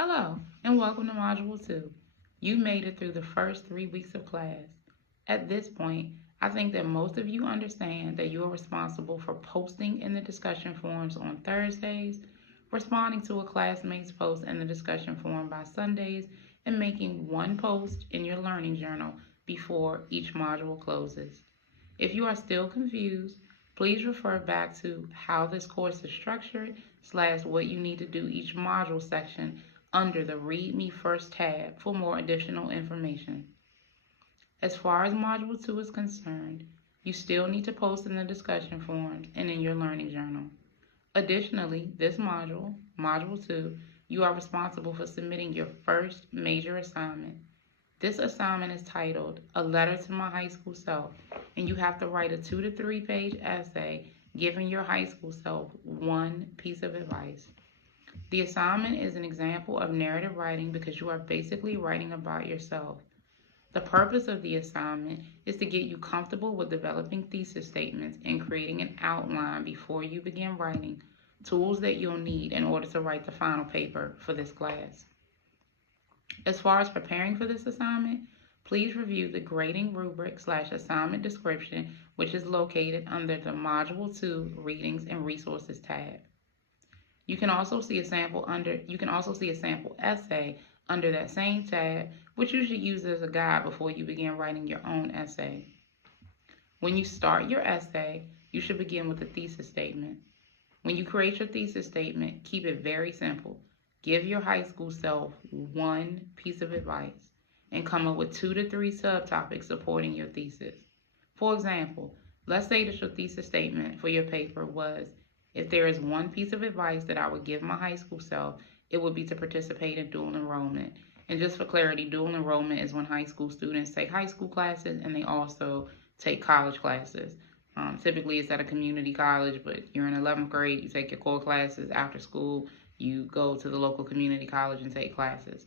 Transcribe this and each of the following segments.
Hello, and welcome to Module 2. You made it through the first 3 weeks of class. At this point, I think that most of you understand that you are responsible for posting in the discussion forums on Thursdays, responding to a classmate's post in the discussion forum by Sundays, and making one post in your learning journal before each module closes. If you are still confused, please refer back to how this course is structured / what you need to do each module section under the Read Me First tab for more additional information. As far as Module 2 is concerned, you still need to post in the discussion forums and in your learning journal. Additionally, this module, Module 2, you are responsible for submitting your first major assignment. This assignment is titled A Letter to My High School Self, and you have to write a 2 to 3 page essay giving your high school self one piece of advice. The assignment is an example of narrative writing because you are basically writing about yourself. The purpose of the assignment is to get you comfortable with developing thesis statements and creating an outline before you begin writing, tools that you'll need in order to write the final paper for this class. As far as preparing for this assignment, please review the grading rubric / assignment description, which is located under the Module 2 Readings and Resources tab. You can also see a sample essay under that same tab, which you should use as a guide before you begin writing your own essay. When you start your essay, you should begin with a thesis statement. When you create your thesis statement, keep it very simple. Give your high school self one piece of advice and come up with 2 to 3 subtopics supporting your thesis. For example, let's say that your thesis statement for your paper was, if there is one piece of advice that I would give my high school self, it would be to participate in dual enrollment. And just for clarity, dual enrollment is when high school students take high school classes and they also take college classes. Typically it's at a community college, but you're in 11th grade, you take your core classes. After school, you go to the local community college and take classes.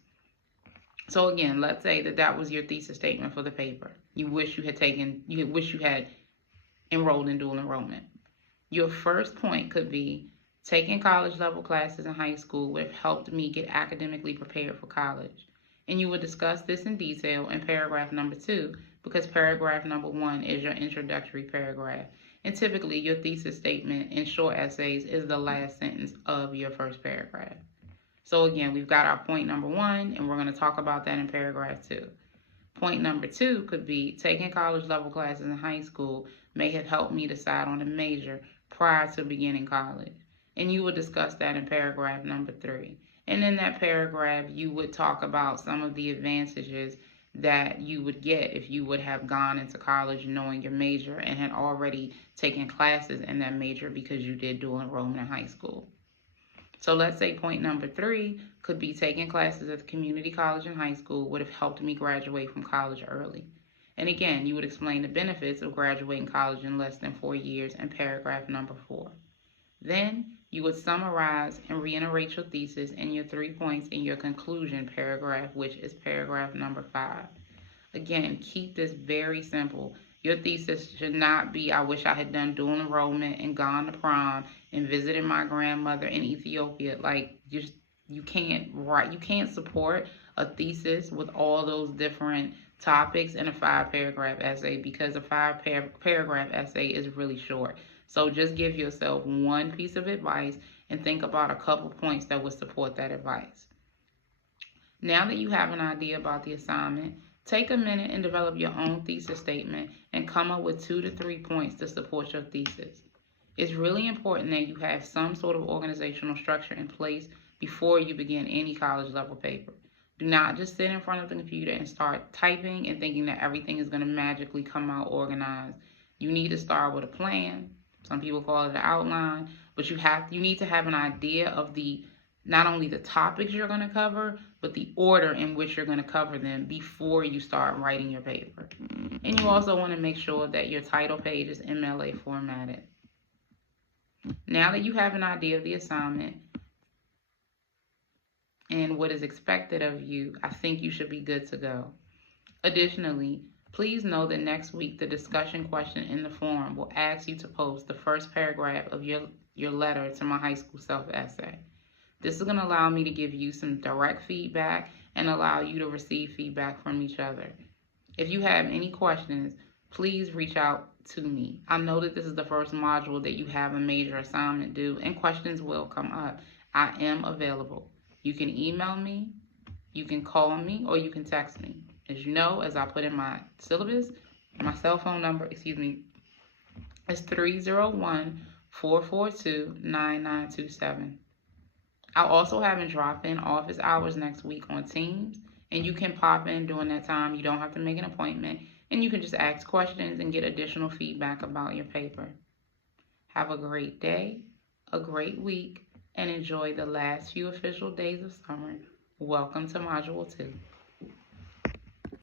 So again, let's say that was your thesis statement for the paper. You wish you had enrolled in dual enrollment. Your first point could be, taking college level classes in high school would have helped me get academically prepared for college. And you would discuss this in detail in paragraph number 2, because paragraph number 1 is your introductory paragraph. And typically your thesis statement in short essays is the last sentence of your first paragraph. So again, we've got our point number 1, and we're going to talk about that in paragraph 2. Point number 2 could be, taking college level classes in high school may have helped me decide on a major prior to beginning college. And you would discuss that in paragraph number 3. And in that paragraph, you would talk about some of the advantages that you would get if you would have gone into college knowing your major and had already taken classes in that major because you did dual enrollment in high school. So let's say point number 3 could be, taking classes at the community college in high school would have helped me graduate from college early. And again, you would explain the benefits of graduating college in less than 4 years in paragraph number 4. Then you would summarize and reiterate your thesis and your 3 points in your conclusion paragraph, which is paragraph number 5. Again, keep this very simple. Your thesis should not be, I wish I had done dual enrollment and gone to prom and visited my grandmother in Ethiopia. You can't support a thesis with all those different topics in a 5-paragraph essay, because a 5-paragraph essay is really short. So just give yourself one piece of advice and think about a couple points that would support that advice. Now that you have an idea about the assignment, take a minute and develop your own thesis statement and come up with 2 to 3 points to support your thesis. It's really important that you have some sort of organizational structure in place before you begin any college level paper. Do not just sit in front of the computer and start typing and thinking that everything is going to magically come out organized. You need to start with a plan. Some people call it an outline, but you need to have an idea of not only the topics you're going to cover, but the order in which you're going to cover them before you start writing your paper. And you also want to make sure that your title page is MLA formatted. Now that you have an idea of the assignment and what is expected of you, I think you should be good to go. Additionally, please know that next week the discussion question in the forum will ask you to post the first paragraph of your letter to my high school self essay. This is going to allow me to give you some direct feedback and allow you to receive feedback from each other. If you have any questions, please reach out to me. I know that this is the first module that you have a major assignment due, and questions will come up. I am available. You can email me, you can call me, or you can text me. As you know, as I put in my syllabus, my cell phone number, is 301-442-9927. I'll also have drop-in office hours next week on Teams, and you can pop in during that time. You don't have to make an appointment, and you can just ask questions and get additional feedback about your paper. Have a great day, a great week, and enjoy the last few official days of summer. Welcome to Module 2.